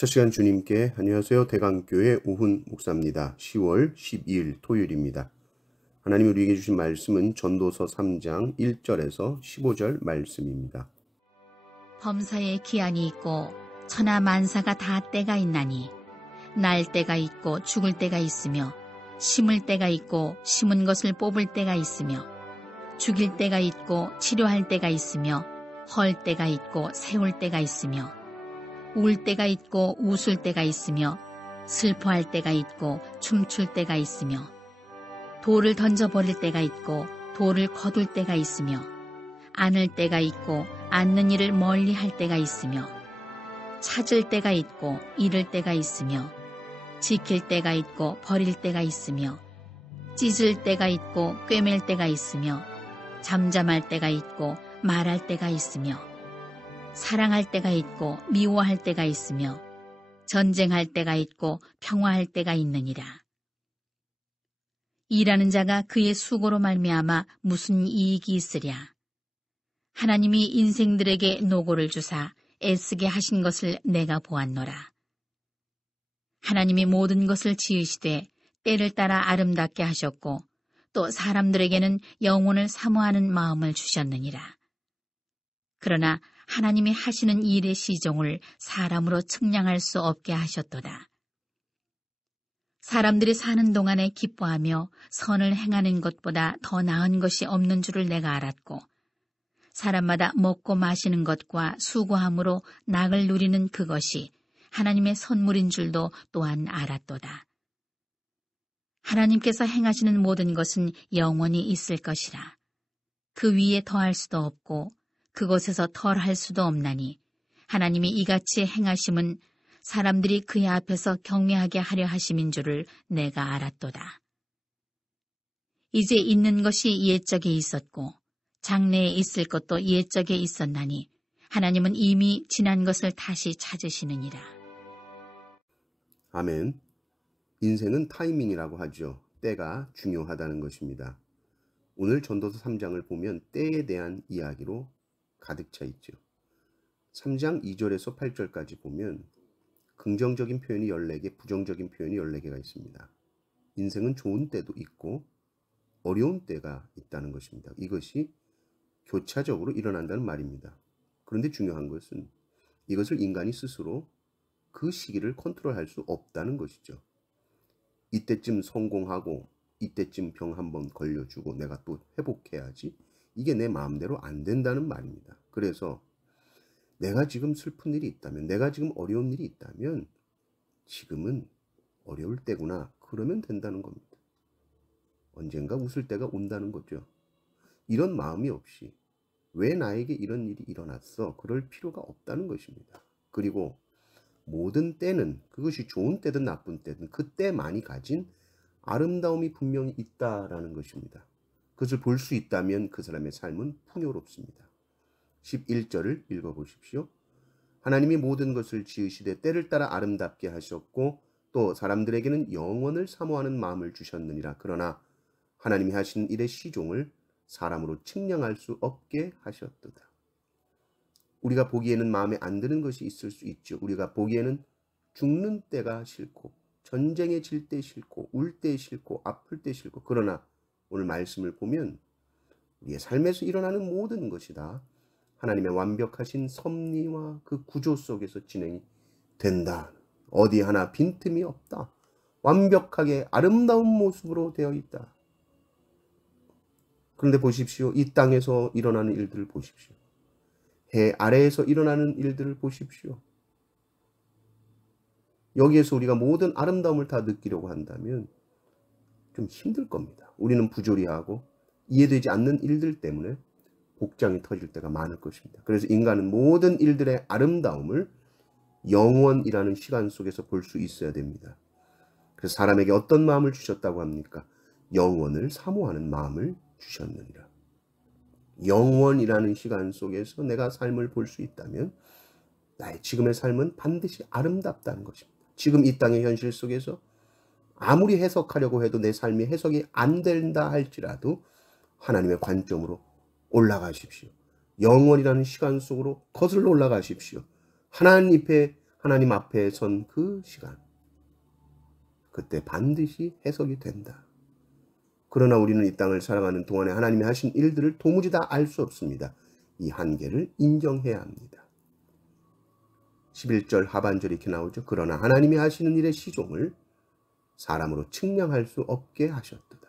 첫 시간 주님께 안녕하세요. 대강교회 오훈 목사입니다. 10월 12일 토요일입니다. 하나님 우리에게 주신 말씀은 전도서 3장 1절에서 15절 말씀입니다. 범사에 기한이 있고 천하 만사가 다 때가 있나니 날 때가 있고 죽을 때가 있으며 심을 때가 있고 심은 것을 뽑을 때가 있으며 죽일 때가 있고 치료할 때가 있으며 헐 때가 있고 세울 때가 있으며 울 때가 있고 웃을 때가 있으며 슬퍼할 때가 있고 춤출 때가 있으며 돌을 던져버릴 때가 있고 돌을 거둘 때가 있으며 안을 때가 있고 앉는 일을 멀리 할 때가 있으며 찾을 때가 있고 잃을 때가 있으며 지킬 때가 있고 버릴 때가 있으며 찢을 때가 있고 꿰맬 때가 있으며 잠잠할 때가 있고 말할 때가 있으며 사랑할 때가 있고 미워할 때가 있으며 전쟁할 때가 있고 평화할 때가 있느니라. 일하는 자가 그의 수고로 말미암아 무슨 이익이 있으랴. 하나님이 인생들에게 노고를 주사 애쓰게 하신 것을 내가 보았노라. 하나님이 모든 것을 지으시되 때를 따라 아름답게 하셨고 또 사람들에게는 영혼을 사모하는 마음을 주셨느니라. 그러나 하나님이 하시는 일의 시종을 사람으로 측량할 수 없게 하셨도다. 사람들이 사는 동안에 기뻐하며 선을 행하는 것보다 더 나은 것이 없는 줄을 내가 알았고 사람마다 먹고 마시는 것과 수고함으로 낙을 누리는 그것이 하나님의 선물인 줄도 또한 알았도다. 하나님께서 행하시는 모든 것은 영원히 있을 것이라. 그 위에 더할 수도 없고 그곳에서 덜할 수도 없나니 하나님이 이같이 행하심은 사람들이 그의 앞에서 경외하게 하려 하심인 줄을 내가 알았도다. 이제 있는 것이 옛적에 있었고 장래에 있을 것도 옛적에 있었나니 하나님은 이미 지난 것을 다시 찾으시느니라. 아멘. 인생은 타이밍이라고 하죠. 때가 중요하다는 것입니다. 오늘 전도서 3장을 보면 때에 대한 이야기로 가득 차 있죠. 3장 2절에서 8절까지 보면 긍정적인 표현이 14개, 부정적인 표현이 14개가 있습니다. 인생은 좋은 때도 있고 어려운 때가 있다는 것입니다. 이것이 교차적으로 일어난다는 말입니다. 그런데 중요한 것은 이것을 인간이 스스로 그 시기를 컨트롤할 수 없다는 것이죠. 이때쯤 성공하고 이때쯤 병 한번 걸려주고 내가 또 회복해야지. 이게 내 마음대로 안 된다는 말입니다. 그래서 내가 지금 슬픈 일이 있다면, 내가 지금 어려운 일이 있다면 지금은 어려울 때구나. 그러면 된다는 겁니다. 언젠가 웃을 때가 온다는 거죠. 이런 마음이 없이 왜 나에게 이런 일이 일어났어? 그럴 필요가 없다는 것입니다. 그리고 모든 때는 그것이 좋은 때든 나쁜 때든 그때만이 가진 아름다움이 분명히 있다라는 것입니다. 그것을 볼 수 있다면 그 사람의 삶은 풍요롭습니다. 11절을 읽어보십시오. 하나님이 모든 것을 지으시되 때를 따라 아름답게 하셨고 또 사람들에게는 영원을 사모하는 마음을 주셨느니라. 그러나 하나님이 하신 일의 시종을 사람으로 측량할 수 없게 하셨도다. 우리가 보기에는 마음에 안 드는 것이 있을 수 있죠. 우리가 보기에는 죽는 때가 싫고 전쟁에 질 때 싫고 울 때 싫고 아플 때 싫고 그러나 오늘 말씀을 보면 우리의 삶에서 일어나는 모든 것이 다 하나님의 완벽하신 섭리와 그 구조 속에서 진행이 된다. 어디 하나 빈틈이 없다. 완벽하게 아름다운 모습으로 되어 있다. 그런데 보십시오. 이 땅에서 일어나는 일들을 보십시오. 해 아래에서 일어나는 일들을 보십시오. 여기에서 우리가 모든 아름다움을 다 느끼려고 한다면 좀 힘들 겁니다. 우리는 부조리하고 이해되지 않는 일들 때문에 복장이 터질 때가 많을 것입니다. 그래서 인간은 모든 일들의 아름다움을 영원이라는 시간 속에서 볼 수 있어야 됩니다. 그래서 사람에게 어떤 마음을 주셨다고 합니까? 영원을 사모하는 마음을 주셨느니라. 영원이라는 시간 속에서 내가 삶을 볼 수 있다면 나의 지금의 삶은 반드시 아름답다는 것입니다. 지금 이 땅의 현실 속에서 아무리 해석하려고 해도 내 삶이 해석이 안 된다 할지라도 하나님의 관점으로 올라가십시오. 영원이라는 시간 속으로 거슬러 올라가십시오. 하나님 앞에 하나님 앞에 선 그 시간, 그때 반드시 해석이 된다. 그러나 우리는 이 땅을 살아가는 동안에 하나님이 하신 일들을 도무지 다 알 수 없습니다. 이 한계를 인정해야 합니다. 11절 하반절이 이렇게 나오죠. 그러나 하나님이 하시는 일의 시종을 사람으로 측량할 수 없게 하셨도다.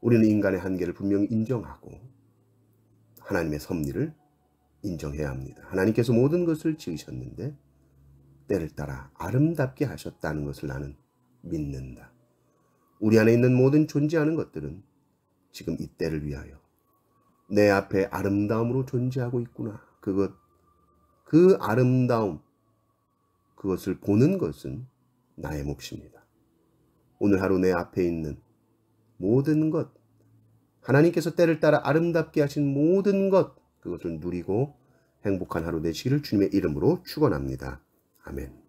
우리는 인간의 한계를 분명히 인정하고 하나님의 섭리를 인정해야 합니다. 하나님께서 모든 것을 지으셨는데 때를 따라 아름답게 하셨다는 것을 나는 믿는다. 우리 안에 있는 모든 존재하는 것들은 지금 이 때를 위하여 내 앞에 아름다움으로 존재하고 있구나. 그 아름다움, 그것을 보는 것은 나의 몫입니다. 오늘 하루 내 앞에 있는 모든 것, 하나님께서 때를 따라 아름답게 하신 모든 것, 그것을 누리고 행복한 하루 되시기를 주님의 이름으로 축원합니다. 아멘.